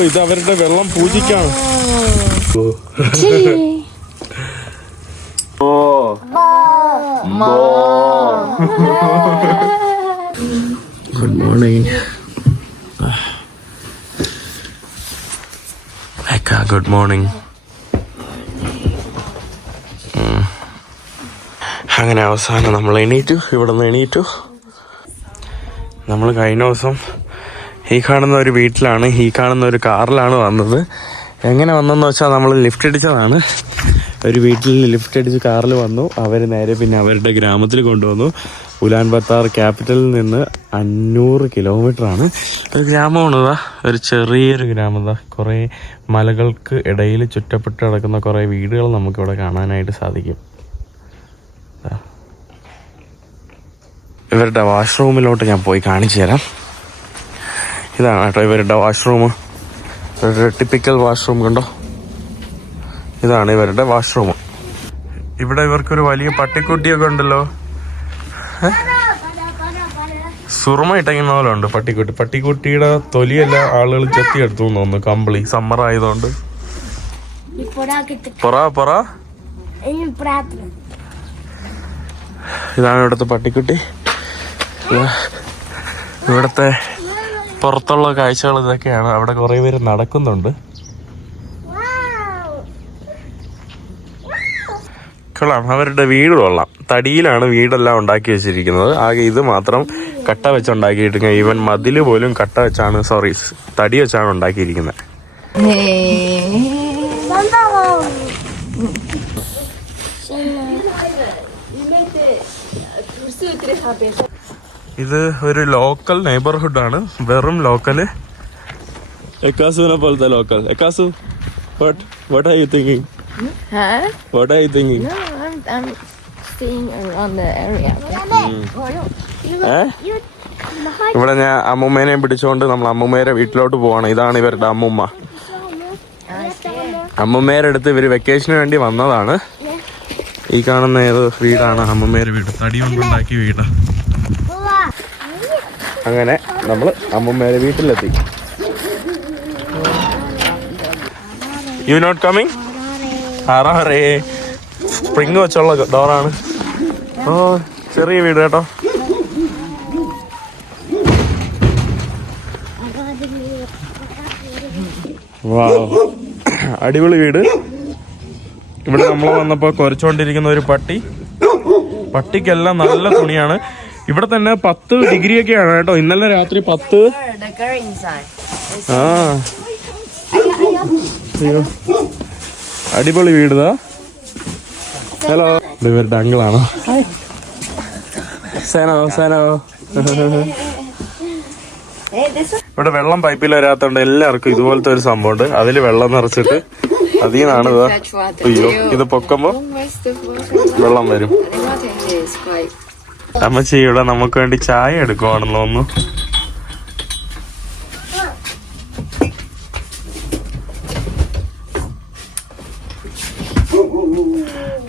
ഇത് അവരുടെ വെള്ളം പൂജിക്കാണ്. ഓ. ഗുഡ് മോർണിംഗ് ഗുഡ് മോർണിംഗ് അങ്ങനെ അവസാനം നമ്മൾ എണീറ്റു. ഇവിടെ നിന്ന് എണീറ്റു. നമ്മൾ കഴിഞ്ഞ ദിവസം ഈ കാണുന്ന ഒരു വീട്ടിലാണ് ഈ കാണുന്ന ഒരു കാറിലാണ് വന്നത്. എങ്ങനെ വന്നെന്ന് വെച്ചാൽ നമ്മൾ ലിഫ്റ്റ് അടിച്ചതാണ് ഒരു വീട്ടിൽ ലിഫ്റ്റ് അടിച്ച് കാറിൽ വന്നു. അവർ നേരെ പിന്നെ അവരുടെ ഗ്രാമത്തിൽ കൊണ്ടുവന്നു. ഉലാൻ ബത്താർ ക്യാപിറ്റലിൽ നിന്ന് അഞ്ഞൂറ് കിലോമീറ്ററാണ് ഒരു ഗ്രാമമാണ് ഇതാ ഒരു ചെറിയൊരു ഗ്രാമം ഇതാ കുറേ മലകൾക്ക് ഇടയിൽ ചുറ്റപ്പെട്ട് കിടക്കുന്ന കുറേ വീടുകൾ നമുക്കിവിടെ കാണാനായിട്ട് സാധിക്കും. ഇവരുടെ വാഷ്റൂമിലോട്ട് ഞാൻ പോയി കാണിച്ചു തരാം. ഇതാണ് കേട്ടോ ഇവരുടെ വാഷ്റൂം ഇവരുടെ ടിപ്പിക്കൽ വാഷ്റൂം കണ്ടോ? ഇതാണ് ഇവരുടെ വാഷ്റൂം ഇവിടെ ഇവർക്കൊരു വലിയ പട്ടിക്കുട്ടിയൊക്കെ ഉണ്ടല്ലോ. സുറമ ഇട്ടങ്ങുന്ന ഇട്ടങ്ങനെ പോലെ ഉണ്ട് പട്ടിക്കുട്ടി. പട്ടിക്കുട്ടിയുടെ തൊലിയല്ല ആളുകൾ ചെത്തി എടുത്തു തോന്നുന്നു കമ്പിളി. സമ്മർ ആയതുകൊണ്ട്. പൊറ പൊറ. ഇതാണ് ഇവിടുത്തെ പട്ടിക്കുട്ടി. ഇവിടുത്തെ പുറത്തുള്ള കാഴ്ചകൾ ഇതൊക്കെയാണ്. അവിടെ കുറേ പേര് നടക്കുന്നുണ്ട്. കൊള്ളാം. അവരുടെ വീട് കൊള്ളാം. തടിയിലാണ് വീടെല്ലാം ഉണ്ടാക്കി വെച്ചിരിക്കുന്നത്. ആകെ ഇത് മാത്രം കട്ട വെച്ചുണ്ടാക്കിയിട്ടുണ്ട് ഈവൻ മതിൽ പോലും കട്ട വെച്ചാണ് സോറി തടി വെച്ചാണ് ഉണ്ടാക്കിയിരിക്കുന്നത്. ഇത് ഒരു ലോക്കൽ നെയ്ബർഹുഡ് ആണ്. വെറും ലോക്കൽ എക്കാസുവിനെ പോലത്തെ local എക്കാസു what what are you thinking? What are you thinking No, I'm, I'm staying around the area. ഇവിടെ ഞാൻ അമ്മൂമ്മേനെ പിടിച്ചോണ്ട് നമ്മൾ അമ്മൂമ്മേരെ വീട്ടിലോട്ട് പോവാണ്. ഇതാണ് ഇവരുടെ അമ്മൂമ്മ. അമ്മൂമ്മേരെ അടുത്ത് ഇവർ വെക്കേഷന് വേണ്ടി വന്നതാണ്. ഈ കാണുന്ന ഏത് വീടാണ് അമ്മൂമ്മേരെ വീട്. തടി കൊണ്ടുണ്ടാക്കിയ വീട്. അങ്ങനെ നമ്മൾ അമ്മൂമ്മയുടെ വീട്ടിലെത്തി. യു നോട്ട് കമ്മിങ് ആറാറേ. സ്പ്രിങ് വെച്ചുള്ള ഡോറാണ് ഓ ചെറിയ വീട് കേട്ടോ. അടിപൊളി വീട്. ഇവിടെ നമ്മൾ വന്നപ്പോൾ കുറച്ചുകൊണ്ടിരിക്കുന്ന ഒരു പട്ടി. പട്ടിക്കെല്ലാം നല്ല തുണിയാണ്. ഇവിടെ തന്നെ പത്ത് ഡിഗ്രി ഒക്കെയാണ് കേട്ടോ. ഇന്നലെ രാത്രി പത്ത്. ആ. അയ്യോ. അടിപൊളി വീടുതാ ഹലോ ഇവരുടെ അങ്കിളാണോ സേനോ സേനോ. ഇവിടെ വെള്ളം പൈപ്പിൽ വരാത്തോണ്ട് എല്ലാവർക്കും ഇതുപോലത്തെ ഒരു സംഭവം ഉണ്ട് അതിൽ വെള്ളം നിറച്ചിട്ട് അതിൽ അയ്യോ ഇത് പൊക്കുമ്പോ? വെള്ളം വരും. അമ്മച്ചി ഇവിടെ നമുക്ക് വേണ്ടി ചായ എടുക്കുവാണെന്ന് തോന്നുന്നു.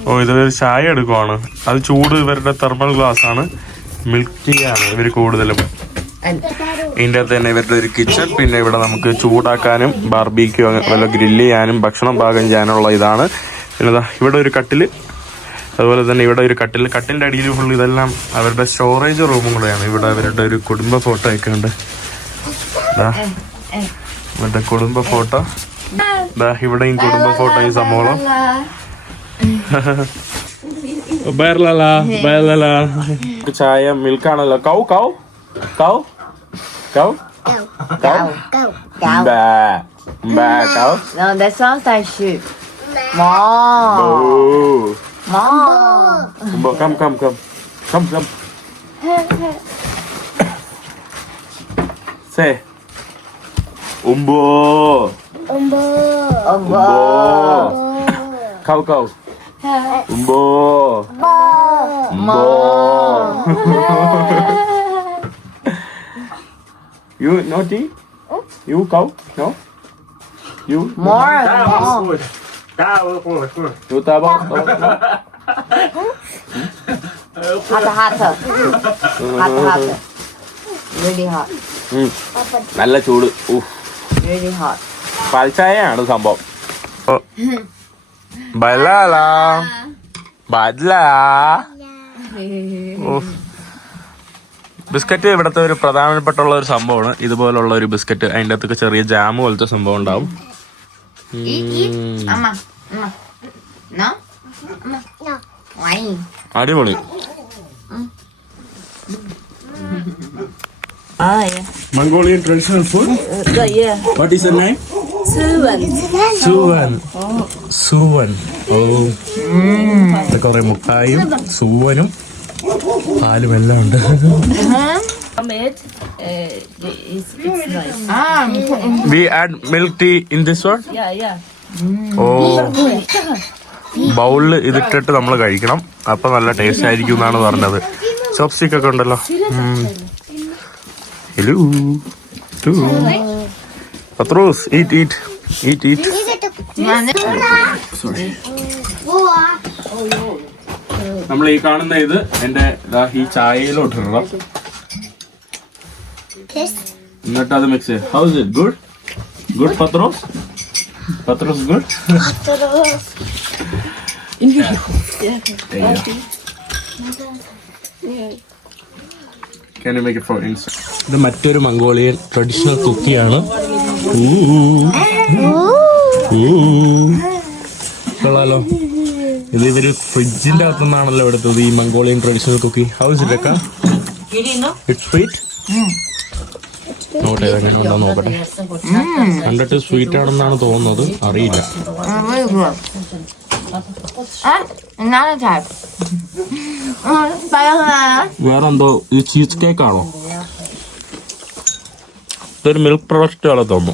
ഓ ഇതൊരു ചായ എടുക്കുവാണ്. അത് ചൂട് ഇവരുടെ തെർമൽ ഗ്ലാസ് ആണ്. മിൽക്ക് ടീ ആണ് ഇവർ കൂടുതലും. ഇതിന്റെ അകത്ത് തന്നെ ഇവരുടെ ഒരു കിച്ചൺ പിന്നെ ഇവിടെ നമുക്ക് ചൂടാക്കാനും ബാർബിക്യൂ വല്ല ഗ്രില്ല് ചെയ്യാനും ഭക്ഷണം പാകം ചെയ്യാനുള്ള ഇതാണ്. പിന്നെ ഇവിടെ ഒരു കട്ടിൽ അതുപോലെ തന്നെ ഇവിടെ ഒരു കട്ടിൽ കട്ടിലിന്റെ അടിയിൽ ഫുൾ ഇതെല്ലാം അവരുടെ സ്റ്റോറേജ് റൂമും കൂടെയാണ്. ഇവിടെ അവരുടെ ഒരു കുടുംബ ഫോട്ടോ ഒക്കെ ഉണ്ട് ഇവരുടെ കുടുംബ ഫോട്ടോ ഇവിടെയും കുടുംബ ഫോട്ടോയും സംഭവം. ബയർലല ബയർലല ചായ മിൽക്കാണല്ലോ cow cow cow cow cow. ബാ ബാ cow. No, that sounds like മാ Moo. ഓ Bò. Bò cam cam cam. Cam cam. Xe. Umbo. Umbo. Umbo. Khâu cầu. Umbo. Bo. Bo. you naughty? You go? No? You? More. More. You tabak? tá bom. Hot, hot. Hot, hot. Really hot. നല്ല ചൂട് ഉഫ് Really hot. പാൽച്ചായയാണ് സംഭവം ബലാല ബല biscuit ഇവിടുത്തെ ഒരു പ്രധാനപ്പെട്ടുള്ള ഒരു സംഭവമാണ് ഇതുപോലുള്ള ഒരു ബിസ്ക്കറ്റ് അതിന്റെ അകത്തൊക്കെ ചെറിയ ജാം പോലത്തെ സംഭവം ഉണ്ടാവും Mama. Mama. No? No. Why? അടിപൊളി Ah, yeah. Mongolian traditional food Good, yeah. What is name Suwan. Suwan Suwan ഓ ഇതൊക്കെ കുറെ മുട്ടായും സൂവനും പാലും എല്ലാം ഉണ്ട് it. Uh, it's, it's nice. Ah, we add milk tea in this one? Yeah, yeah. Oh. ബൗളിൽ ഇതിട്ടിട്ട് നമ്മൾ കഴിക്കണം അപ്പൊ നല്ല ടേസ്റ്റ് ആയിരിക്കും എന്നാണ് പറഞ്ഞത് ചോപ്സ്റ്റിക് ഒക്കെ ഉണ്ടല്ലോ hello Pathros eat eat eat eat നമ്മൾ ഈ കാണുന്ന ഇത് എന്റെ ഈ ചായയിലോട്ടിടണം. എന്നിട്ട് അത് മിക്സ് ചെയ്യും. How is it good good Pathros Pathros good Can you make it for instance? ഇത് മറ്റൊരു മംഗോളിയൻ ട്രഡീഷണൽ കുക്കിയാണ് കൊള്ളാലോ. ഇത് ഇവർ ഫ്രിഡ്ജിന്റെ അകത്തുനിന്നാണല്ലോ എടുത്തത് ഈ Mongolian traditional cookie how is it it sweet നോട്ടെ എങ്ങനെ ഉണ്ടോ നോക്കട്ടെ. കണ്ടിട്ട് സ്വീറ്റ് ആണെന്നാണ് തോന്നുന്നത്. അറിയില്ല. വേറെന്തോ ഇത് ചീസ് കേക്ക് ആണോ? ഇതൊരു മിൽക്ക് പ്രൊഡക്റ്റ് ആണോ തോന്നുന്നു.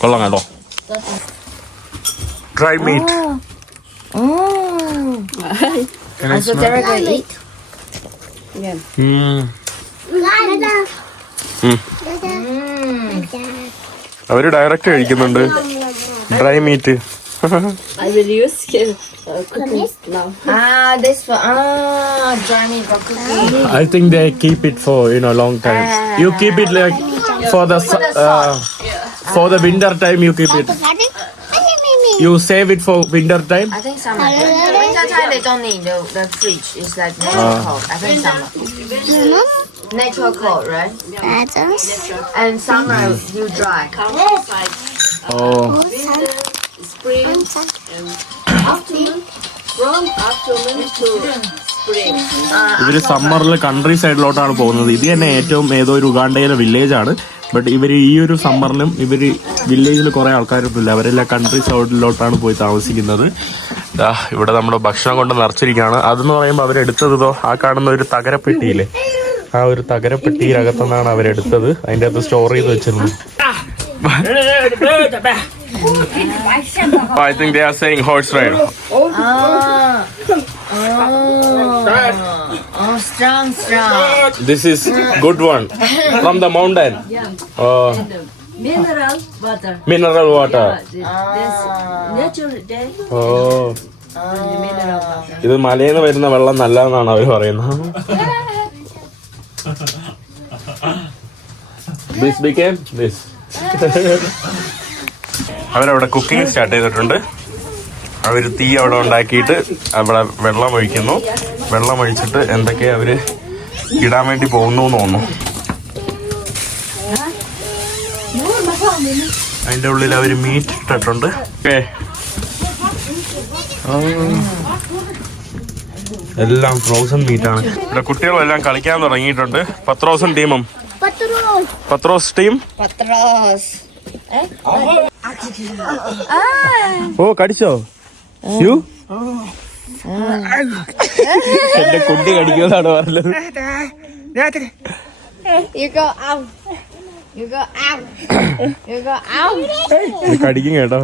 കൊള്ളാം ആ Mm. meat. Oh. കേട്ടോ dry meat So Derek will eat. അവർ ഡയറക്റ്റ് കഴിക്കുന്നുണ്ട് dry meat I will use uh, cooking now. Ah, this one. Ah, dry for cooking. I think they keep it for you know long time. You keep it like for the uh, for the winter time. You keep it. You save it for winter time. I think summer. Winter time they don't need the, the fridge. It's like natural cold. I think summer. Natural cold, right? And summer you dry. Oh, Spring and afternoon. From afternoon to spring. ഇവർ സമ്മറിൽ country സൈഡിലോട്ടാണ് പോകുന്നത് ഇത് തന്നെ ഏറ്റവും ഏതോ ഒരു ഉഗാണ്ടയിലെ village ആണ് but ഇവർ ഈ ഒരു സമ്മറിലും ഇവർ വില്ലേജിൽ കുറേ ആൾക്കാരൊന്നുമില്ല. അവരെല്ലാം കൺട്രി സൈഡിലോട്ടാണ് പോയി താമസിക്കുന്നത്. ഇവിടെ നമ്മുടെ ഭക്ഷണം കൊണ്ട് നിറച്ചിരിക്കുകയാണ്. അതെന്ന് പറയുമ്പോൾ അവരെടുത്തതോ ആ കാണുന്ന ഒരു തകരപ്പെട്ടിയില്ലേ? ആ ഒരു തകരപ്പെട്ടിയിലകത്തുനിന്നാണ് അവരെടുത്തത്. അതിന്റെ അകത്ത് സ്റ്റോർ ചെയ്ത് വെച്ചിരുന്നത്. I think they are saying horse ride. Ah. Oh. Oh, strong, strong. This is good one from the mountain. Yeah. Uh, Mineral water. mineral water. Yeah, This natural day. Oh. Mineral water. ഇത് മലയിൽ നിന്ന് വരുന്ന വെള്ളം നല്ലതെന്നാണ് അവർ പറയുന്നത് this became this അവരവിടെ cooking start ചെയ്തിട്ടുണ്ട് അവർ തീ അവിടെ ഉണ്ടാക്കിയിട്ട് അവിടെ വെള്ളം ഒഴിക്കുന്നു. വെള്ളം ഒഴിച്ചിട്ട് എന്തൊക്കെ അവർ ഇടാൻ വേണ്ടി പോകുന്നു എന്ന് തോന്നുന്നു. അതിന്റെ ഉള്ളിൽ അവർ മീറ്റ് ഇട്ടിട്ടുണ്ട്. ഓക്കേ. എല്ലാം ഫ്രോസൺ മീറ്റാണ് ആണ്. ഇവിടെ കുട്ടികളെല്ലാം കളിക്കാൻ തുടങ്ങിയിട്ടുണ്ട്. പത്രോസും ടീമും. പത്രോസ് ടീം. ഓ കടിച്ചോ? എന്റെ കുട്ടി കടിക്കുമെന്നാണ് പറഞ്ഞത്. You go out. You go out. You go out. ഇത് കടിക്കും കേട്ടോ.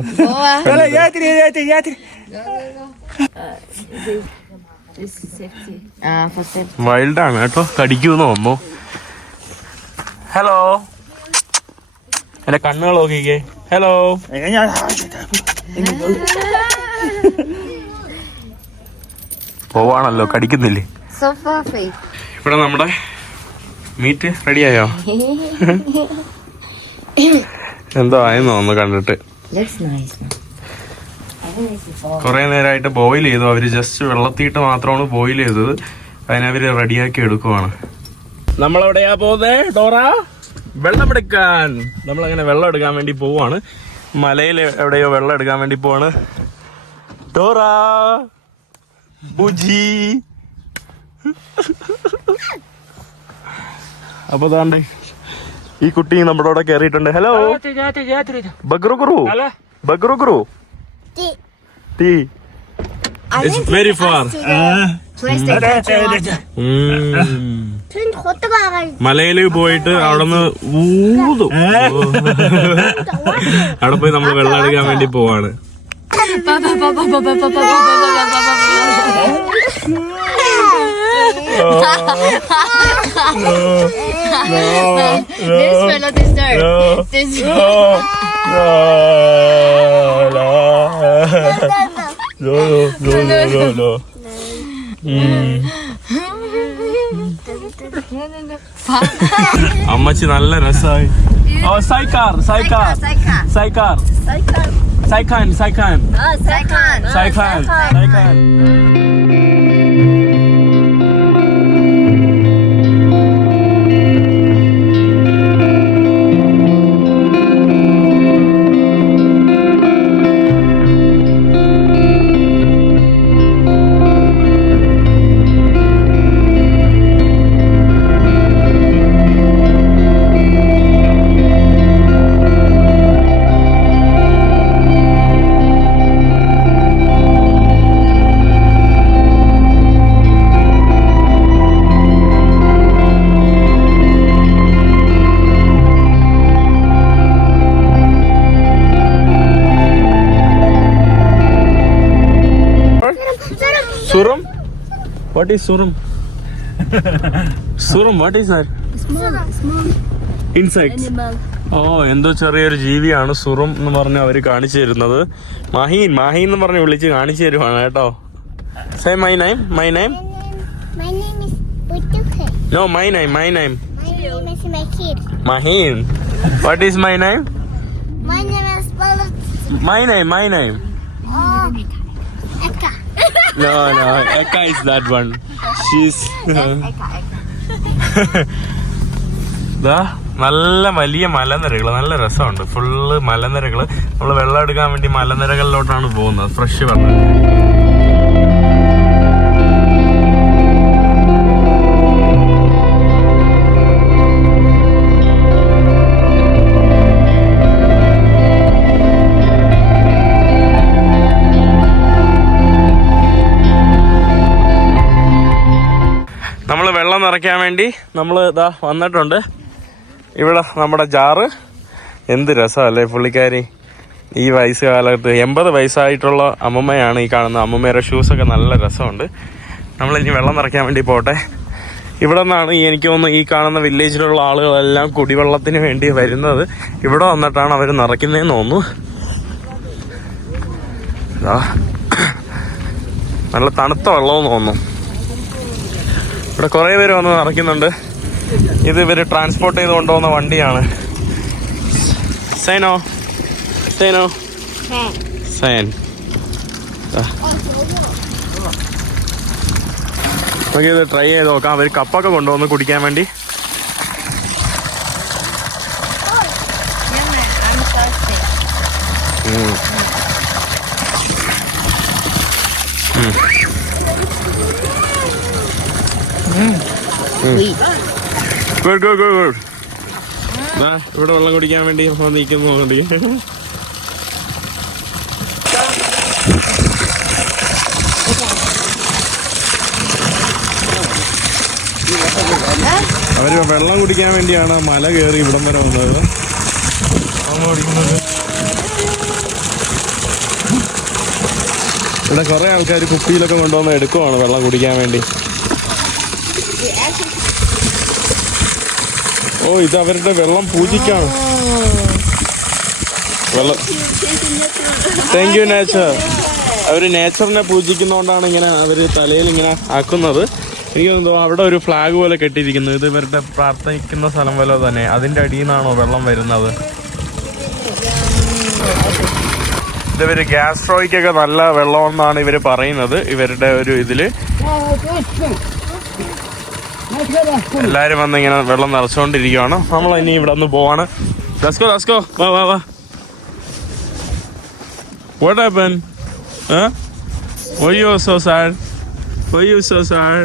വൈൽഡാണ് കേട്ടോ. കടിക്കുമെന്ന് തോന്നുന്നു. ഹലോ എന്റെ കണ്ണുകൾ നോക്കിക്കേ. ഹലോ പോവാണല്ലോ കടിക്കുന്നില്ലേ. ഇവിടെ നമ്മുടെ മീറ്റ് റെഡിയായോ? എന്തോ ആയിരുന്നോ ഒന്ന് കണ്ടിട്ട്. കുറെ നേരമായിട്ട് ബോയിൽ ചെയ്തു. അവർ ജസ്റ്റ് വെള്ളത്തിയിട്ട് മാത്രമാണ് ബോയിൽ ചെയ്തത്. അതിനവര് റെഡിയാക്കി എടുക്കുവാണ്. നമ്മളെവിടെയാ പോകുന്നേ ഡോറ? വെള്ളം എടുക്കാൻ. നമ്മളങ്ങനെ വെള്ളം എടുക്കാൻ വേണ്ടി പോവാണ് മലയിൽ എവിടെയോ വെള്ളം എടുക്കാൻ വേണ്ടി പോവാണ്. Dora! ബുജി അപ്പൊ അതാണ്ട് ഈ കുട്ടി നമ്മുടെ അവിടെ കയറിയിട്ടുണ്ട് ഹലോ ബഗ്രു ഗുരു. ബഗ്രു ഗുരു. Tea. It's very far. Uh-huh. Mm. മലയിൽ പോയിട്ട് അവിടുന്ന് ഊതു. അവിടെ പോയി നമ്മൾ വെള്ളം അടിക്കാൻ വേണ്ടി പോവാണ്. This fellow deserves. This No, no, no, no, no. അമ്മച്ചി നല്ല രസമായി സൈക്കാർ സൈക്കാർ സൈക്കാർ സൈക്കാർ Saikan, ah, Saikan. Ah, Saikan. Saikan. Saikan. What is സുറും സുറും വാട്ട് small ദാറ്റ് ഇൻസെക്ട്സ് ഓ എന്തോ ചെറിയൊരു ജീവിയാണ് സുറും എന്ന് പറഞ്ഞ് അവർ കാണിച്ചു തരുന്നത്. മഹീൻ മഹീൻ എന്ന് പറഞ്ഞ് വിളിച്ച് കാണിച്ചു തരുവാണ് കേട്ടോ. Say my name my name My name is Butuke. No my name my name My name is Makir. Maheen what is my name My name is Balut. My name my name. No no എക്ക is that one she's ദാ നല്ല വലിയ മലനിരകൾ നല്ല രസമുണ്ട്. Full മലനിരകൾ നമ്മൾ വെള്ളം എടുക്കാൻ വേണ്ടി മലനിരകളിലോട്ടാണ് പോകുന്നത്. ഫ്രഷ് വെള്ളം. നിറയ്ക്കാൻ വേണ്ടി നമ്മൾ ഇതാ വന്നിട്ടുണ്ട്. ഇവിടെ നമ്മുടെ ജാറ്. എന്ത് രസമല്ലേ പുള്ളിക്കാരി. ഈ വയസ്സ് കാലത്ത് എൺപത് വയസ്സായിട്ടുള്ള അമ്മമ്മയാണ് ഈ കാണുന്നത് അമ്മമ്മയുടെ ഷൂസൊക്കെ നല്ല രസമുണ്ട്. നമ്മൾ ഇനി വെള്ളം നിറയ്ക്കാൻ വേണ്ടി പോട്ടെ. ഇവിടെ നിന്നാണ് എനിക്ക് തോന്നുന്നു ഈ കാണുന്ന വില്ലേജിലുള്ള ആളുകളെല്ലാം കുടിവെള്ളത്തിന് വേണ്ടി വരുന്നത്. ഇവിടെ വന്നിട്ടാണ് അവർ നിറയ്ക്കുന്നതെന്ന് തോന്നുന്നു. നല്ല തണുത്ത വെള്ളമെന്ന് തോന്നുന്നു. ഇവിടെ കുറേ പേര് വന്ന് നടക്കുന്നുണ്ട്. ഇത് ഇവർ ട്രാൻസ്പോർട്ട് ചെയ്ത് കൊണ്ടുപോകുന്ന വണ്ടിയാണ്. സൈനോ സൈനോ. സൈൻ. നമുക്ക് ഇത് ട്രൈ ചെയ്ത് നോക്കാം. അവർ കപ്പൊക്കെ കൊണ്ടുവന്ന് കുടിക്കാൻ വേണ്ടി. I'm ഇവിടെ വെള്ളം കുടിക്കാൻ വേണ്ടി നിൽക്കുന്നു അവർ വെള്ളം കുടിക്കാൻ വേണ്ടിയാണ് മല കയറി ഇവിടം വരെ വന്നത്. ഇവിടെ കുറെ ആൾക്കാർ കുപ്പിയിലൊക്കെ കൊണ്ടുവന്ന് എടുക്കുവാണ് വെള്ളം കുടിക്കാൻ വേണ്ടി. ഓ ഇത് അവരുടെ വെള്ളം പൂജിക്കാണ്. വെള്ളം. താങ്ക് യു നേച്ചർ അവർ നേച്ചറിനെ പൂജിക്കുന്നതുകൊണ്ടാണ് ഇങ്ങനെ അവർ തലയിൽ ഇങ്ങനെ ആക്കുന്നത്. എനിക്ക് തോന്നുന്നു അവിടെ ഒരു ഫ്ലാഗ് പോലെ കെട്ടിയിരിക്കുന്നു. ഇത് ഇവരുടെ പ്രാർത്ഥിക്കുന്ന സ്ഥലം പോലെ തന്നെ. അതിന്റെ അടിയിൽ നിന്നാണോ വെള്ളം വരുന്നത്? ഇതൊരു ഗ്യാസ്ട്രോയ്ക്കൊക്കെ നല്ല വെള്ളമെന്നാണ് ഇവർ പറയുന്നത്. ഇവരുടെ ഒരു ഇതിൽ. എല്ലാരും വന്ന് ഇങ്ങനെ വെള്ളം നിറച്ചുകൊണ്ടിരിക്കുകയാണ് നമ്മൾ ഇനി ഇവിടെ നിന്ന് പോവാണ് ലസ്കോ ലസ്കോ വാ വാ വാ What happened? Huh? Why you so sad? So sad?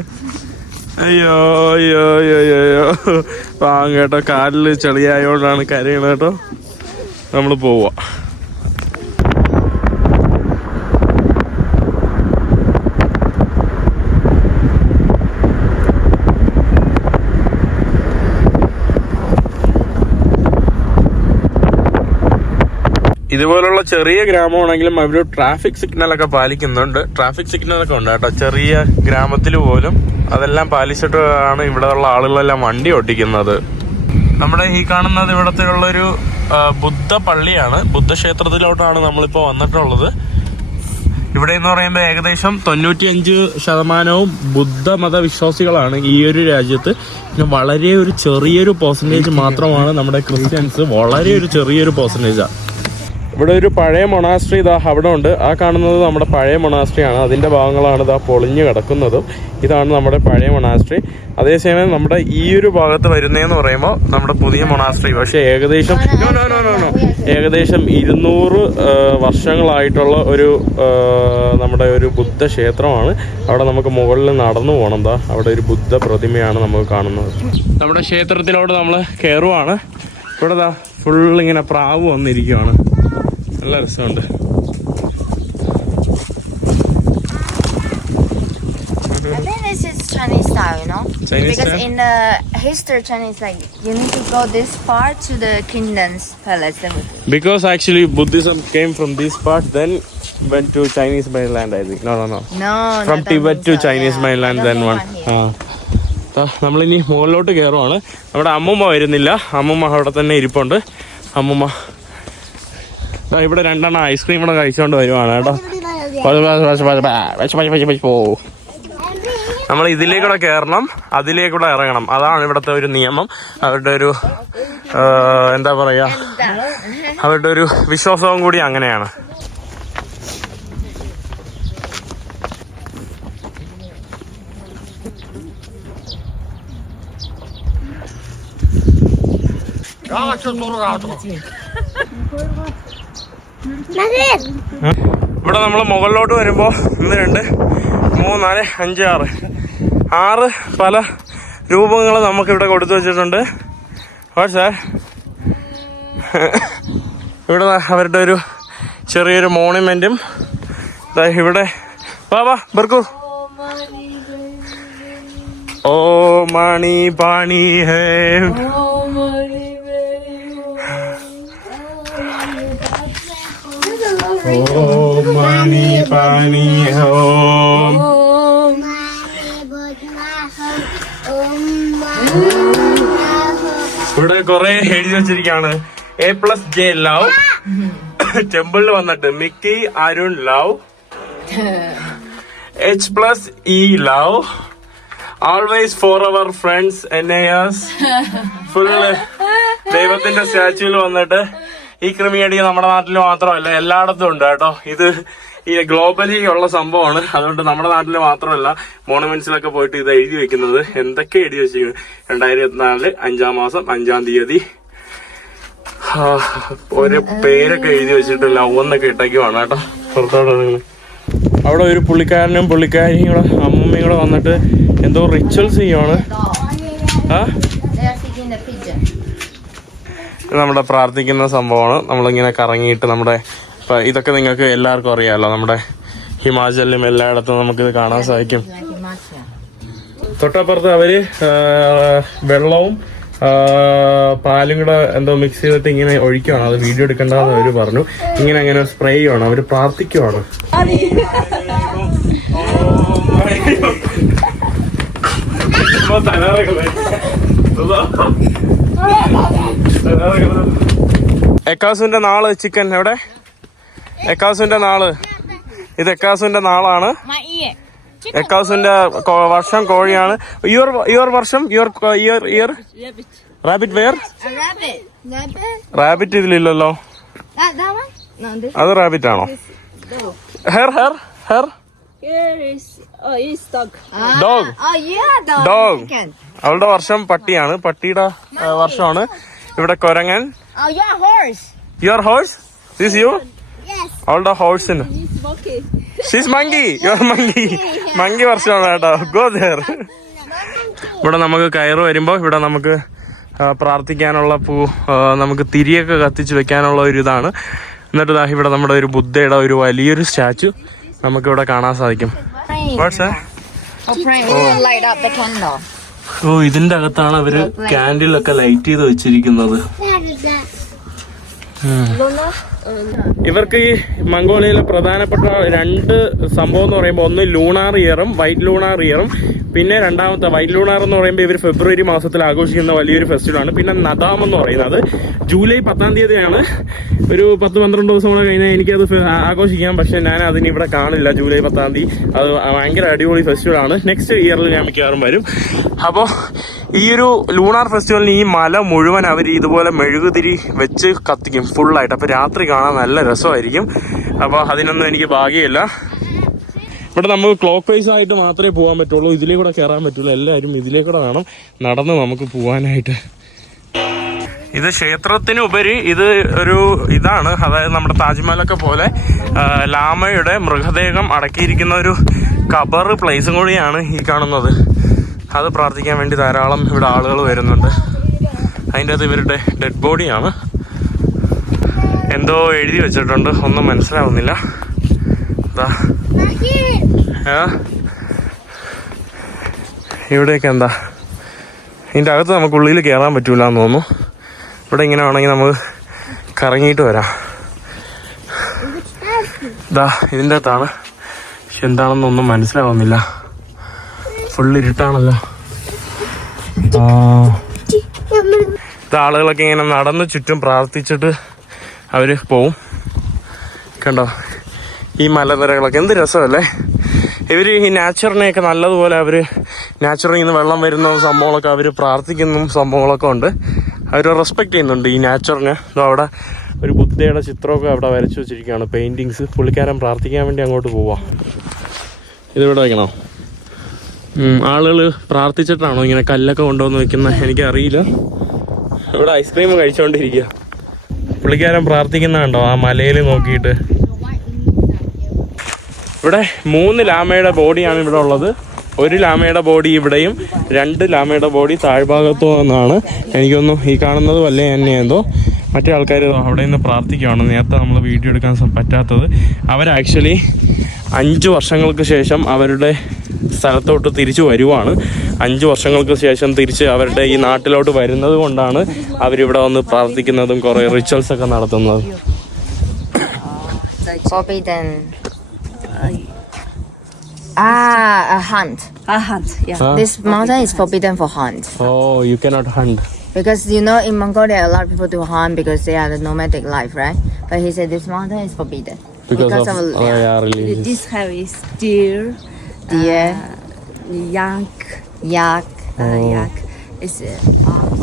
അയ്യോ അയ്യോ അയ്യോ അയ്യോ പാങ്ങ കേട്ടോ കാലിൽ ചെളിയായോണ്ടാണ് കരയണത് കേട്ടോ നമ്മൾ പോവാ ഇതുപോലുള്ള ചെറിയ ഗ്രാമമാണെങ്കിലും അവർ ട്രാഫിക് സിഗ്നലൊക്കെ പാലിക്കുന്നുണ്ട്. ട്രാഫിക് സിഗ്നലൊക്കെ ഉണ്ട് കേട്ടോ. ചെറിയ ഗ്രാമത്തിൽ പോലും അതെല്ലാം പാലിച്ചിട്ടാണ് ഇവിടെയുള്ള ആളുകളെല്ലാം വണ്ടി ഓട്ടിക്കുന്നത്. നമ്മുടെ ഈ കാണുന്നത് ഇവിടത്തെ ഉള്ളൊരു ബുദ്ധ പള്ളിയാണ്. ബുദ്ധക്ഷേത്രത്തിലോട്ടാണ് നമ്മളിപ്പോൾ വന്നിട്ടുള്ളത്. ഇവിടെ എന്ന് പറയുമ്പോൾ ഏകദേശം തൊണ്ണൂറ്റിയഞ്ച് ശതമാനവും ബുദ്ധമത വിശ്വാസികളാണ് ഈ ഒരു രാജ്യത്ത്. പിന്നെ വളരെ ഒരു ചെറിയൊരു പെർസെന്റേജ് മാത്രമാണ് നമ്മുടെ ക്രിസ്ത്യൻസ് വളരെ ഒരു ചെറിയൊരു പെർസെന്റേജാണ് ഇവിടെ ഒരു പഴയ മൊണാസ്ട്രി ഇതാ അവിടെ ഉണ്ട്. ആ കാണുന്നത് നമ്മുടെ പഴയ മൊണാസ്ട്രി ആണ്. അതിന്റെ ഭാഗങ്ങളാണ് ഇതാ പൊളിഞ്ഞു കിടക്കുന്നതും. ഇതാണ് നമ്മുടെ പഴയ മൊണാസ്ട്രി. അതേസമയം നമ്മുടെ ഈ ഒരു ഭാഗത്ത് വരുന്നതെന്ന് പറയുമ്പോൾ നമ്മുടെ പുതിയ മൊണാസ്ട്രി. പക്ഷേ ഏകദേശം. ഏകദേശം ഇരുന്നൂറ് വർഷങ്ങളായിട്ടുള്ള ഒരു നമ്മുടെ ഒരു ബുദ്ധ ക്ഷേത്രമാണ്. അവിടെ നമുക്ക് മുകളിൽ നടന്നു പോകണം എന്താ അവിടെ ഒരു ബുദ്ധ പ്രതിമയാണ് നമുക്ക് കാണുന്നത്. നമ്മുടെ ക്ഷേത്രത്തിലോട്ട് നമ്മൾ കയറുവാണ് ഇവിടെ ഫുൾ ഇങ്ങനെ പ്രാവ് വന്നിരിക്കുവാണ്. നല്ല രസമുണ്ട്. Because actually Buddhism came from these part then when to Chinese mainland from Tibet to Chinese main then one നമ്മളിനി മുകളിലോട്ട് കേറുവാണ്. നമ്മുടെ അമ്മുമ്മ വരുന്നില്ല. അമ്മുമ്മ അവിടെ തന്നെ ഇരിപ്പുണ്ട്. അമ്മുമ്മ ഇവിടെ രണ്ടെണ്ണം ഐസ്ക്രീം കൂടെ കഴിച്ചുകൊണ്ട് വരുവാണ് കേട്ടോ. നമ്മൾ ഇതിലേക്കൂടെ കയറണം അതിലേക്കൂടെ ഇറങ്ങണം അതാണ് ഇവിടുത്തെ ഒരു നിയമം അവരുടെ ഒരു എന്താ പറയാ അവരുടെ ഒരു വിശ്വാസവും കൂടി അങ്ങനെയാണ് Nasir. ഇവിടെ നമ്മൾ മുകളിലോട്ട് വരുമ്പോൾ ഒന്ന് രണ്ട് മൂന്ന് നാല് അഞ്ച് ആറ്. ആറ് പല രൂപങ്ങൾ നമുക്കിവിടെ കൊടുത്തു വെച്ചിട്ടുണ്ട്. പക്ഷേ ഇവിടെ അവരുടെ ഒരു ചെറിയൊരു മോണുമെന്റും ഇവിടെ. വാ വാ ബർക്കൂർ ഓ മണി പാണി ഹേ. ഓ മണി പാണി ഹോ. ഇവിടെ കുറെ എഴുതി വെച്ചിരിക്കാണ്. എ പ്ലസ് ജെ ലവ് ടെമ്പിളിൽ വന്നിട്ട് Mickey Arun love. H plus E love always for our friends N S full ദൈവത്തിന്റെ സ്റ്റാച്യൂവിൽ വന്നിട്ട് ഈ ക്രിമിയടി നമ്മുടെ നാട്ടിൽ മാത്രമല്ല എല്ലായിടത്തും ഉണ്ട് കേട്ടോ. ഇത് ഈ ഗ്ലോബലി ഉള്ള സംഭവമാണ്. അതുകൊണ്ട് നമ്മുടെ നാട്ടിൽ മാത്രമല്ല മോണമെന്റ്സിലൊക്കെ പോയിട്ട് ഇത് എഴുതി വെക്കുന്നത്. എന്തൊക്കെ എഴുതി വെച്ചിരിക്കുന്നത് രണ്ടായിരത്തി നാലിൽ അഞ്ചാം മാസം അഞ്ചാം തീയതി. ഒരു പേരൊക്കെ എഴുതി വെച്ചിട്ട് ലവ് ഇട്ടേക്കുവാണ് കേട്ടോ. പുറത്തോട്ട് അവിടെ ഒരു പുള്ളിക്കാരനും പുള്ളിക്കാരിയും കൂടെ അമ്മൂമ്മയും കൂടെ വന്നിട്ട് എന്തോ റിച്വൽസ് ചെയ്യുവാണ്. ആ They are seeking the pigeon. ഇത് നമ്മുടെ പ്രാർത്ഥിക്കുന്ന സംഭവമാണ്. നമ്മളിങ്ങനെ കറങ്ങിയിട്ട് നമ്മുടെ ഇതൊക്കെ നിങ്ങൾക്ക് എല്ലാവർക്കും അറിയാമല്ലോ നമ്മുടെ ഹിമാചലിലും എല്ലായിടത്തും നമുക്കിത് കാണാൻ സാധിക്കും. തൊട്ടപ്പുറത്ത് അവർ വെള്ളവും പാലും കൂടെ എന്തോ മിക്സ് ചെയ്തിട്ട് ഇങ്ങനെ ഒഴിക്കുവാണ്. അത് വീഡിയോ എടുക്കണ്ടെന്ന് അവർ പറഞ്ഞു. ഇങ്ങനെ അങ്ങനെ സ്പ്രേ ചെയ്യുവാണ്. അവർ പ്രാർത്ഥിക്കുവാണ്. എക്കാസുന്റെ നാൾ ചിക്കൻ എവിടെ? എക്കാസുന്റെ നാൾ. ഇത് എക്കാസുവിന്റെ നാളാണ്. എക്കാസുവിന്റെ വർഷം കോഴിയാണ്. യുവർ യുവർ വർഷം? Your year year rabbit where? Rabbit ഇതിലില്ലല്ലോ. അത് റാബിറ്റ് ആണോ? Her her her dog. Dog. അവളുടെ വർഷം പട്ടിയാണ്. പട്ടിയുടെ വർഷമാണ്. ഇവിടെ കൊരങ്ങൻ. Your horse this you all the ഹോഴ്സിന്. She's monkey your monkey monkey വർഷമാണ് കേട്ടോ ഗോ ദേർ ഇവിടെ നമുക്ക് കയറ് വരുമ്പോൾ ഇവിടെ നമുക്ക് പ്രാർത്ഥിക്കാനുള്ള പൂ നമുക്ക് തിരിയൊക്കെ കത്തിച്ച് വെക്കാനുള്ള ഒരു ഇതാണ്. എന്നിട്ട് ദാ ഇവിടെ നമ്മുടെ ഒരു ബുദ്ധയുടെ ഒരു വലിയൊരു സ്റ്റാച്ചു നമുക്കിവിടെ കാണാൻ സാധിക്കും. What's that? ഓ ഇതിന്റെ അകത്താണ് അവർ കാൻഡിലൊക്കെ ലൈറ്റ് ചെയ്ത് വെച്ചിരിക്കുന്നത്. ഉം. ഇവർക്ക് ഈ മംഗോളിയയിലെ പ്രധാനപ്പെട്ട രണ്ട് സംഭവം എന്ന് പറയുമ്പോൾ ഒന്ന് ലൂണാർ ഇയറും വൈറ്റ് ലൂണാർ ഇയറും പിന്നെ രണ്ടാമത്തെ വൈറ്റ് ലൂണാർ എന്ന് പറയുമ്പോൾ ഇവർ ഫെബ്രുവരി മാസത്തിൽ ആഘോഷിക്കുന്ന വലിയൊരു ഫെസ്റ്റിവലാണ് പിന്നെ നദാം എന്ന് പറയുന്നത്. ജൂലൈ പത്താം തീയതിയാണ്. ഒരു പത്ത് പന്ത്രണ്ട് ദിവസം കൂടെ കഴിഞ്ഞാൽ എനിക്കത് ആഘോഷിക്കാം. പക്ഷെ ഞാൻ അതിന് ഇവിടെ കാണില്ല ജൂലൈ പത്താം തീയതി. അത് ഭയങ്കര അടിപൊളി ഫെസ്റ്റിവലാണ് നെക്സ്റ്റ് ഇയറിൽ ഞാൻ മിക്കവാറും വരും. അപ്പോൾ ഈ ഒരു ലൂണാർ ഫെസ്റ്റിവലിന് ഈ മല മുഴുവൻ അവർ ഇതുപോലെ മെഴുകുതിരി വെച്ച് കത്തിക്കും ഫുള്ളായിട്ട് അപ്പോൾ രാത്രി കാണാൻ നല്ല രസമായിരിക്കും. അപ്പോൾ അതിനൊന്നും എനിക്ക് ഭാഗ്യമില്ല. ഇവിടെ നമുക്ക് ക്ലോക്ക് വൈസ് ആയിട്ട് മാത്രമേ പോകാൻ പറ്റുള്ളൂ. ഇതിലേ കൂടെ കയറാൻ പറ്റുള്ളൂ. എല്ലാവരും ഇതിലേ കൂടെ വേണം നടന്ന് നമുക്ക് പോകാനായിട്ട് ഇത് ക്ഷേത്രത്തിനുപരി ഇത് ഒരു ഇതാണ്. അതായത് നമ്മുടെ താജ്മഹലൊക്കെ പോലെ ലാമയുടെ മൃഗദേഹം അടക്കിയിരിക്കുന്ന ഒരു കബർ പ്ലേസും കൂടിയാണ് ഈ കാണുന്നത്. അത് പ്രാർത്ഥിക്കാൻ വേണ്ടി ധാരാളം ഇവിടെ ആളുകൾ വരുന്നുണ്ട്. അതിന്റെ അത് ഇവരുടെ ഡെഡ് ബോഡിയാണ് എന്തോ എഴുതി വെച്ചിട്ടുണ്ട്. ഒന്നും മനസ്സിലാവുന്നില്ല. ആ. ഇവിടെയൊക്കെ എന്താ? ഇതിന്റെ അകത്ത് നമുക്ക് ഉള്ളിൽ കയറാൻ പറ്റൂല എന്ന് തോന്നുന്നു. ഇവിടെ ഇങ്ങനെ വേണമെങ്കിൽ നമ്മൾ കറങ്ങിയിട്ട് വരാം. ഇതാ ഇതിന്റെ അകത്താണ്. പക്ഷെ എന്താണെന്നൊന്നും മനസ്സിലാവുന്നില്ല. ഫുൾ ഇരുട്ടാണല്ലോ. ആളുകളൊക്കെ ഇങ്ങനെ നടന്ന് ചുറ്റും പ്രാർത്ഥിച്ചിട്ട് അവർ പോവും. കണ്ടോ? ഈ മലനിരകളൊക്കെ. എന്ത് രസമല്ലേ? ഇവർ ഈ നാച്ചുറിനെയൊക്കെ നല്ലതുപോലെ അവർ നാച്ചുറിൽ നിന്ന് വെള്ളം വരുന്ന സംഭവങ്ങളൊക്കെ അവർ പ്രാർത്ഥിക്കുന്ന സംഭവങ്ങളൊക്കെ ഉണ്ട്. അവർ റെസ്പെക്ട് ചെയ്യുന്നുണ്ട് ഈ നാച്ചുറിനെ അവിടെ ഒരു ബുദ്ധയുടെ ചിത്രമൊക്കെ അവിടെ വരച്ചു വെച്ചിരിക്കുകയാണ്. പെയിന്റിങ്സ് പുള്ളിക്കാരൻ പ്രാർത്ഥിക്കാൻ വേണ്ടി അങ്ങോട്ട് പോവാം. ഇതിവിടെ വയ്ക്കണോ ആളുകൾ പ്രാർത്ഥിച്ചിട്ടാണോ ഇങ്ങനെ കല്ലൊക്കെ കൊണ്ടുവന്ന് വെക്കുന്നത് എനിക്കറിയില്ല. ഇവിടെ ഐസ്ക്രീം കഴിച്ചുകൊണ്ടിരിക്കുക പുള്ളിക്കാരൻ പ്രാർത്ഥിക്കുന്നുണ്ടോ ആ മലയിൽ നോക്കിയിട്ട്. ഇവിടെ മൂന്ന് ലാമയുടെ ബോഡിയാണ് ഇവിടെ ഉള്ളത്. ഒരു ലാമയുടെ ബോഡി ഇവിടെയും രണ്ട് ലാമയുടെ ബോഡി താഴ്ഭാഗത്തു നിന്നാണ് എനിക്കൊന്നും ഈ കാണുന്നത് വല്ല തന്നെ എന്തോ. മറ്റേ ആൾക്കാർ അവിടെ നിന്ന് പ്രാർത്ഥിക്കുകയാണ് നേരത്തെ നമ്മൾ വീഡിയോ എടുക്കാൻ പറ്റാത്തത്. അവർ ആക്ച്വലി അഞ്ച് വർഷങ്ങൾക്ക് ശേഷം അവരുടെ സ്ഥലത്തോട്ട് തിരിച്ചു വരുവാണ് അഞ്ച് വർഷങ്ങൾക്ക് ശേഷം തിരിച്ച് അവരുടെ ഈ നാട്ടിലോട്ട് വരുന്നത് കൊണ്ടാണ് അവരിവിടെ വന്ന് പ്രാർത്ഥിക്കുന്നതും കുറേ റിച്വൽസ് ഒക്കെ നടത്തുന്നത് Ah, a hunt. A hunt. Yeah. Huh? This mountain is forbidden for hunt. Oh, you cannot hunt. Because you know in Mongolia a lot of people do hunt because they are the nomadic life, right? But he said this mountain is forbidden. Because, Because of, of- oh, yeah, religious. This have is deer, Deer, yak, yak. uh, yak. It's uh,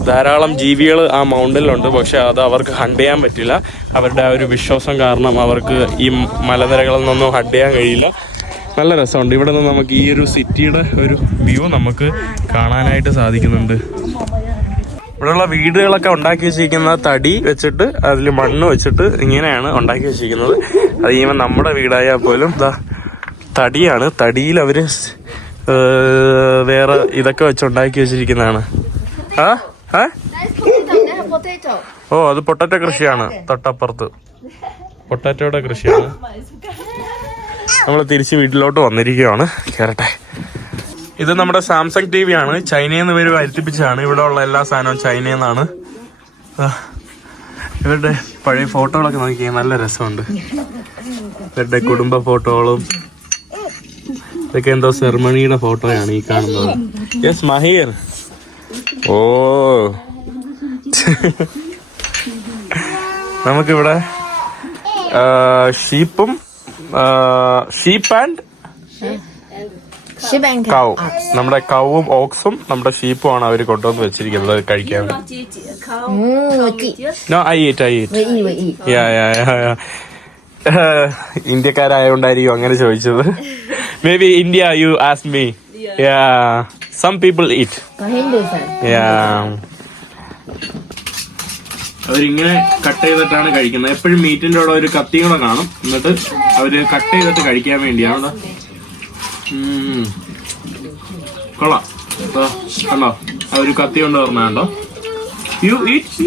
ധാരാളം ജീവികൾ ആ മൗണ്ടനിലുണ്ട് പക്ഷെ അത് അവർക്ക് hunt ചെയ്യാൻ പറ്റില്ല. അവരുടെ ആ ഒരു വിശ്വാസം കാരണം അവർക്ക് ഈ മലനിരകളിൽ നിന്നും ഹണ്ട് ചെയ്യാൻ കഴിയില്ല. നല്ല രസമുണ്ട്. ഇവിടെ നിന്ന് നമുക്ക് ഈ ഒരു സിറ്റിയുടെ ഒരു വ്യൂ നമുക്ക് കാണാനായിട്ട് സാധിക്കുന്നുണ്ട്. ഇവിടെയുള്ള വീടുകളൊക്കെ ഉണ്ടാക്കി വെച്ചിരിക്കുന്ന തടി വെച്ചിട്ട് അതിൽ മണ്ണ് വെച്ചിട്ട് ഇങ്ങനെയാണ് ഉണ്ടാക്കി വെച്ചിരിക്കുന്നത്. അത് ഈവൻ നമ്മുടെ വീടായാൽ പോലും ദാ തടിയാണ്. തടിയിൽ അവർ വേറെ ഇതൊക്കെ വെച്ച് ഉണ്ടാക്കി വെച്ചിരിക്കുന്നതാണ്. ആ. ഓ അത് പൊട്ടാറ്റോ കൃഷിയാണ് തൊട്ടപ്പുറത്ത്. പൊട്ടാറ്റോയുടെ കൃഷിയാണ്. നമ്മൾ തിരിച്ച് വീട്ടിലോട്ട് വന്നിരിക്കുകയാണ്. കയറട്ടെ ഇത് നമ്മുടെ സാംസങ് ടി വി ആണ്. ചൈനയിൽ നിന്ന് ഇവർ വരുത്തിപ്പിച്ചാണ് ഇവിടെ ഉള്ള എല്ലാ സാധനവും ചൈനയിൽ നിന്നാണ്. ഇവരുടെ പഴയ ഫോട്ടോകളൊക്കെ നോക്കിയാൽ നല്ല രസമുണ്ട്. ഇവരുടെ കുടുംബ ഫോട്ടോകളും ഇതൊക്കെ എന്തോ സെർമണിയുടെ ഫോട്ടോയാണ് ഈ കാണുന്നത്. യെസ് മഹീർ ഓ. നമുക്കിവിടെ ഷീപ്പും ഷീപ്പ് ആൻഡ് കൗ നമ്മുടെ കൗവും ഓക്സും നമ്മുടെ ഷീപ്പും ആണ് അവർ കൊണ്ടുവന്ന് വെച്ചിരിക്കുന്നത്. കഴിക്കാൻ. Mm. No I eat eat yeah ഇന്ത്യക്കാരായോണ്ടായിരിക്കും അങ്ങനെ ചോദിച്ചത്. Me India, you you me. Yeah. yeah. Some people eat. Yeah അവരിങ്ങനെ കട്ട് ചെയ്തിട്ടാണ് കഴിക്കുന്നത്. എപ്പോഴും മീറ്റിന്റെ അവിടെ ഒരു കത്തി കൂടെ കാണും. എന്നിട്ട് അവർ കട്ട് ചെയ്തിട്ട് കഴിക്കാൻ വേണ്ടിയാണ് കൊള്ളാം. കണ്ടോ? അവർ കത്തി കൊണ്ട് പറഞ്ഞോ യു ഈറ്റ്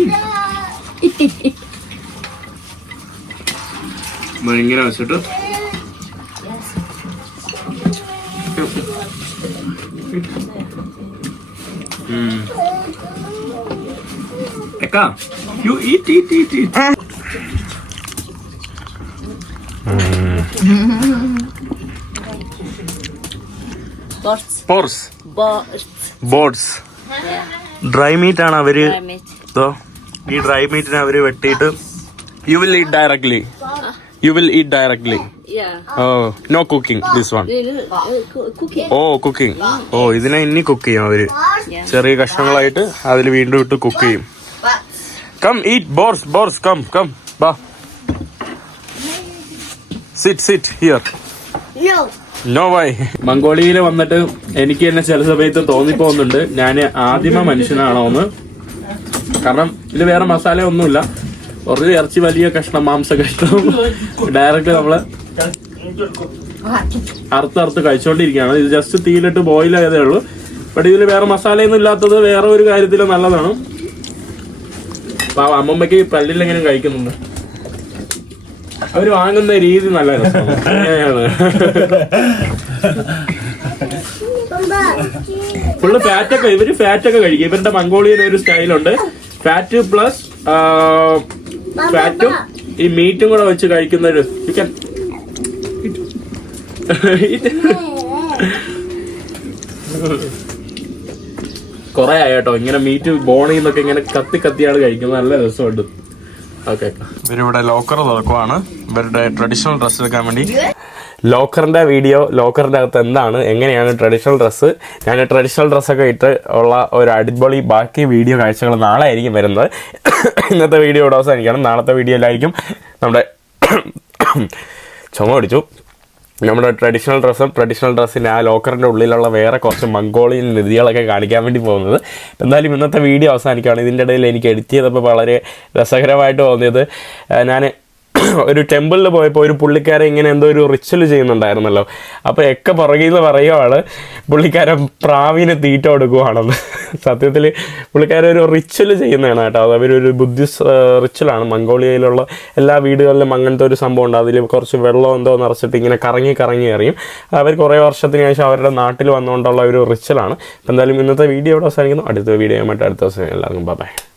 ഇങ്ങനെ വെച്ചിട്ട് എക്കാ you eat eat eat eat Bots. പോർസ് Bots. ബോട്ട്സ് ഡ്രൈ മീറ്റ് ആണ് അവർ ഈ ഡ്രൈ മീറ്റിനെ അവർ വെട്ടിയിട്ട് you will eat directly you will eat directly Yeah. Oh no cooking this one Little uh, cooking. Oh cooking oh ഇതിനെ ഇനി കുക്ക് ചെയ്യും അവർ. ചെറിയ കഷ്ണങ്ങളായിട്ട് അതിൽ വീണ്ടും ഇട്ട് കുക്ക് ചെയ്യും. കം ഈറ്റ് ബോർസ് ബോർസ് കം കം ബാ. Sit sit here no why മംഗോളിയയിൽ വന്നിട്ട് എനിക്ക് തന്നെ ചില സമയത്ത് തോന്നിപ്പോകുന്നുണ്ട്. ഞാൻ ആദിമ മനുഷ്യനാണോ എന്ന് കാരണം ഇതിൽ വേറെ മസാല ഒന്നുമില്ല. ഒരു ഇറച്ചി വലിയ കഷ്ണം മാംസ കഷ്ണം ഡയറക്റ്റ് നമ്മൾ അറുത്ത് അറുത്ത് കഴിച്ചോണ്ടിരിക്കുകയാണ്. ഇത് ജസ്റ്റ് തീയിലിട്ട് ബോയിൽ ആയതേ ഉള്ളൂ. ബട്ട് ഇതിൽ വേറെ മസാലയൊന്നും ഇല്ലാത്തത് വേറെ ഒരു കാര്യത്തിൽ നല്ലതാണ്. അപ്പൊ അമ്മമ്മയ്ക്ക് പല്ലിലെങ്ങനെ കഴിക്കുന്നുണ്ട്. അവർ വാങ്ങുന്ന രീതി നല്ല രസമാണ്. ഫുള്ള് ഫാറ്റൊക്കെ ഇവർ ഫാറ്റൊക്കെ കഴിക്കും. ഇവരുടെ മംഗോളിയൻ ഒരു സ്റ്റൈലുണ്ട്. ഫാറ്റ് പ്ലസ് ഫാറ്റും ഈ മീറ്റും കൂടെ വെച്ച് കഴിക്കുന്ന ഒരു ചിക്കൻ കൊറേ ആയി കേട്ടോ ഇങ്ങനെ മീറ്റ് ബോണിൽ നിന്നൊക്കെ ഇങ്ങനെ കത്തി കത്തിയാണ് കഴിക്കുന്നത്. നല്ല രസമുണ്ട്. ഓക്കെ ഇവരിവിടെ ലോക്കർ തുറക്കുവാണ്. ഇവരുടെ ട്രഡീഷണൽ ഡ്രസ്സ് എടുക്കാൻ വേണ്ടി. ലോക്കറിന്റെ വീഡിയോ ലോക്കറിന്റെ അകത്ത് എന്താണ് എങ്ങനെയാണ് ട്രഡീഷണൽ ഡ്രസ്സ് ഞാൻ ട്രഡീഷണൽ ഡ്രസ്സൊക്കെ ഇട്ട് ഉള്ള ഒരു അടിപൊളി ബാക്കി വീഡിയോ കാഴ്ചകൾ നാളെ ആയിരിക്കും വരുന്നത്. ഇന്നത്തെ വീഡിയോ ഇവിടെ അവസാനിക്കണം നാളത്തെ വീഡിയോയിലായിരിക്കും നമ്മുടെ ചുമ പിടിച്ചു. നമ്മുടെ ട്രഡീഷണൽ ഡ്രസ്സും ട്രഡീഷണൽ ഡ്രസ്സിന്റെ ആ ലോക്കറിന്റെ ഉള്ളിലുള്ള വേറെ കുറച്ച് മംഗോളിയൻ നിധികളൊക്കെ കാണിക്കാൻ വേണ്ടി പോകുന്നത്. എന്തായാലും ഇന്നത്തെ വീഡിയോ അവസാനിക്കുകയാണ്. ഇതിന്റെ ഇടയിൽ എനിക്ക് എഡിറ്റ് ചെയ്തപ്പോൾ വളരെ രസകരമായിട്ട് തോന്നിയത്. ഞാൻ ഒരു ടെമ്പിളിൽ പോയപ്പോൾ ഒരു പുള്ളിക്കാരൻ ഇങ്ങനെ എന്തോ ഒരു റിച്വൽ ചെയ്യുന്നുണ്ടായിരുന്നല്ലോ. അപ്പോൾ ഒക്കെ പുറകിൽ നിന്ന് പറയുവാണ് പുള്ളിക്കാരൻ പ്രാവിന് തീറ്റ കൊടുക്കുവാണെന്ന്. സത്യത്തിൽ പുള്ളിക്കാരൻ ഒരു റിച്വൽ ചെയ്യുന്നതാണ് കേട്ടോ. അത് അവരൊരു ബുദ്ധിസ്റ്റ് റിച്വലാണ് മംഗോളിയയിലുള്ള എല്ലാ വീടുകളിലും അങ്ങനത്തെ ഒരു സംഭവം ഉണ്ട്. അതിൽ കുറച്ച് വെള്ളം എന്തോ നിറച്ചിട്ട് ഇങ്ങനെ കറങ്ങി കറങ്ങി എറിയും. അവർ കുറേ വർഷത്തിന് ശേഷം അവരുടെ നാട്ടിൽ വന്നുകൊണ്ടുള്ള ഒരു റിച്വലാണ് അപ്പോൾ എന്തായാലും ഇന്നത്തെ വീഡിയോ ഇവിടെ അവസാനിക്കുന്നു. അടുത്ത വീഡിയോ ആയിട്ട് അടുത്ത ദിവസം എല്ലാവർക്കും ബൈ